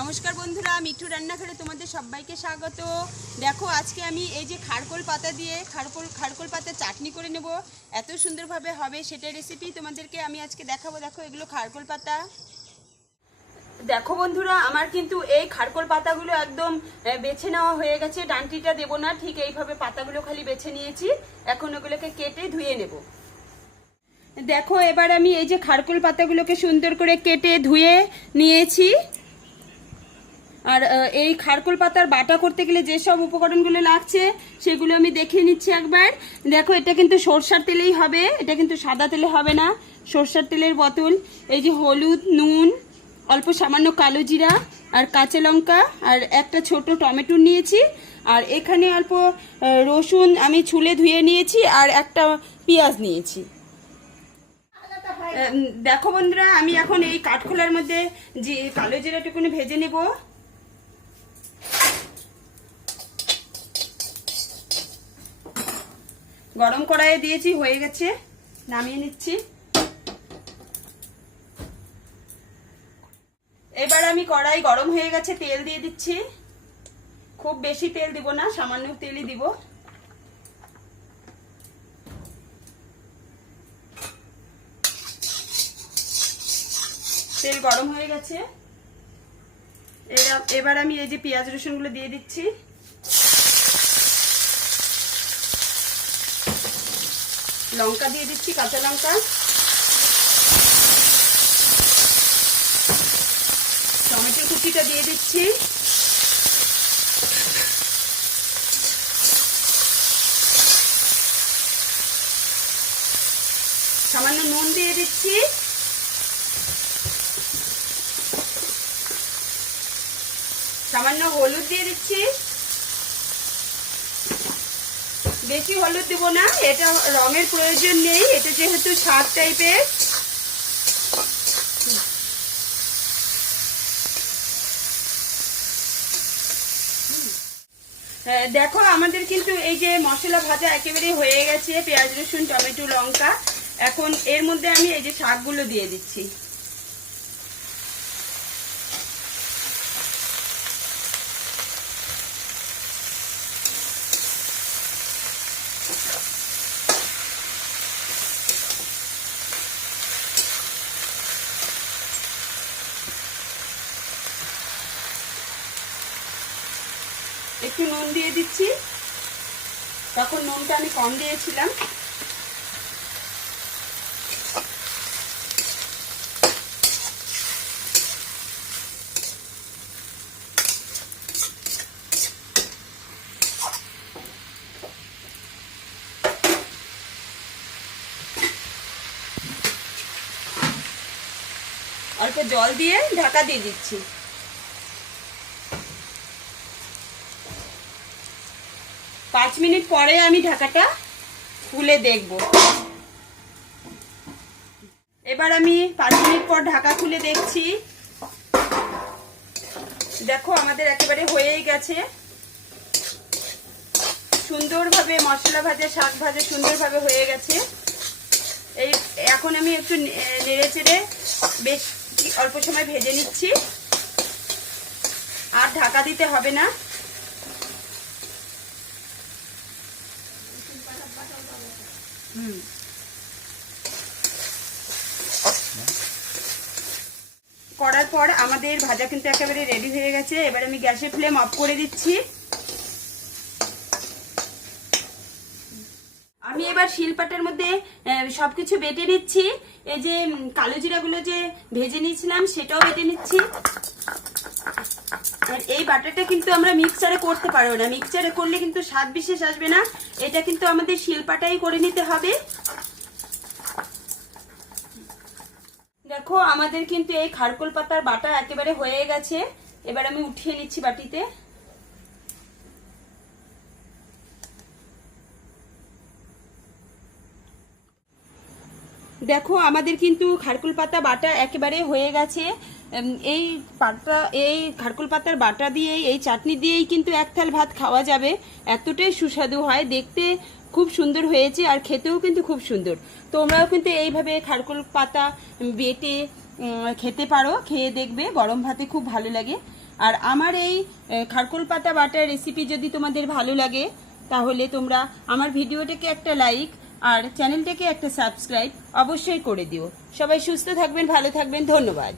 নমস্কার বন্ধুরা মিঠু রান্নাঘরে তোমাদের সবাইকে স্বাগত। দেখো, আজকে আমি এই যে খারকোল পাতা দিয়ে খারকোল খারকোল পাতা চাটনি করে নেব। এত সুন্দরভাবে হবে সেটা রেসিপি তোমাদেরকে আমি আজকে দেখাবো। দেখো, এগুলো খারকোল পাতা। দেখো বন্ধুরা, আমার কিন্তু এই খারকোল পাতাগুলো একদম বেছে নেওয়া হয়ে গেছে। ডান্টিটা দেবো না, ঠিক এইভাবে পাতাগুলো খালি বেছে নিয়েছি। এখন ওগুলোকে কেটে ধুয়ে নেব। দেখো, এবার আমি এই যে খারকোল পাতাগুলোকে সুন্দর করে কেটে ধুয়ে নিয়েছি। আর এই খারকোল পাতার বাটা করতে গেলে যেসব উপকরণগুলো লাগছে, সেগুলো আমি দেখিয়ে নিচ্ছি একবার। দেখো, এটা কিন্তু সরষার তেলেই হবে, এটা কিন্তু সাদা তেলে হবে না, সরষার তেলের বোতল। এই যে হলুদ, নুন, অল্প সামান্য কালো জিরা আর কাঁচা লঙ্কা আর একটা ছোট টমেটো নিয়েছি। আর এখানে অল্প রসুন আমি ছুলে ধুয়ে নিয়েছি আর একটা পেঁয়াজ নিয়েছি। দেখো বন্ধুরা, আমি এখন এই কাঠখোলার মধ্যে যে কালো জিরাটুকুনি ভেজে নেব। গরম কড়াইয়ে দিয়েছি, হয়ে গেছে। নামিয়ে নিচ্ছি। এবার আমি কড়াই গরম হয়ে গেছে, তেল দিয়ে দিচ্ছি। খুব বেশি তেল দিব না, সামান্য তেলই দিব। তেল গরম হয়ে গেছে। এবার আমি এই যে পেঁয়াজ রসুনগুলো দিয়ে দিচ্ছি। লঙ্কা দিয়ে দিচ্ছি, কাঁচা লঙ্কা। টমেটো কুচিটা দিয়ে দিচ্ছি। সামান্য নুন দিয়ে দিচ্ছি। সামান্য হলুদ দিয়ে দিচ্ছি। বেশি হলুদ দেবো না এটা রঙের প্রয়োজন নেই এটা যেহেতু শাক টাইপের। হ্যাঁ, দেখো আমাদের কিন্তু এই যে মশলা ভাজা একেবারে হয়ে গেছে পেঁয়াজ রসুন টমেটো লঙ্কা। এখন এর মধ্যে আমি এই যে শাকগুলো দিয়ে দিচ্ছি। একটু নুন দিয়ে দিচ্ছি। তখন নুনটা আমি কম দিয়েছিলাম। অল্প জল দিয়ে ঢাকা দিয়ে দিচ্ছি। পাঁচ মিনিট পরে আমি ঢাকাটা খুলে দেখব। এবার আমি পাঁচ মিনিট পর ঢাকা খুলে দেখছি। দেখো, আমাদের একেবারে হয়েই গেছে। সুন্দরভাবে মশলা ভাজা, শাক ভাজা সুন্দরভাবে হয়ে গেছে। এই, এখন আমি একটু নেড়ে চেড়ে বেশ অল্প সময় ভেজে নিচ্ছি। আর ঢাকা দিতে হবে না। হুম। করার পর আমাদের ভাজা কিন্তু একেবারে রেডি হয়ে গেছে। এবার আমি গ্যাসের ফ্লেম অফ করে দিচ্ছি। আমি এবার শিলপাটার মধ্যে আহ, সবকিছু বেটে নিচ্ছি। এই যে কালো জিরাগুলো যে ভেজে নিয়েছিলাম সেটাও বেটে নিচ্ছি। আর এই বাটারটা কিন্তু আমরা মিক্সারে করতে পারব না। মিক্সারে করলে কিন্তু স্বাদ বিশেষ আসবে না। এটা কিন্তু আমাদের শিল্পাটাই করে নিতে হবে। দেখো, আমাদের কিন্তু এই খারকোল পাতার বাটা একেবারে হয়ে গেছে। এবার আমি উঠিয়ে নিচ্ছি বাটিতে। দেখো, আমাদের কিন্তু খারকুল পাতা বাটা একেবারে হয়ে গেছে। এই পাতা এই খারকুল পাতার বাটা দিয়েই, এই চাটনি দিয়েই কিন্তু এক থাল ভাত খাওয়া যাবে। এতটাই সুস্বাদু হয়, দেখতে খুব সুন্দর হয়েছে আর খেতেও কিন্তু খুব সুন্দর। তোমরাও কিন্তু এইভাবে খারকুল পাতা বেটে খেতে পারো, খেয়ে দেখবে, গরম ভাতে খুব ভালো লাগে। আর আমার এই খারকোল পাতা বাটার রেসিপি যদি তোমাদের ভালো লাগে, তাহলে তোমরা আমার ভিডিওটাকে একটা লাইক আর চ্যানেলটাকে একটা সাবস্ক্রাইব অবশ্যই করে দিও। সবাই সুস্থ থাকবেন ভালো থাকবেন ধন্যবাদ।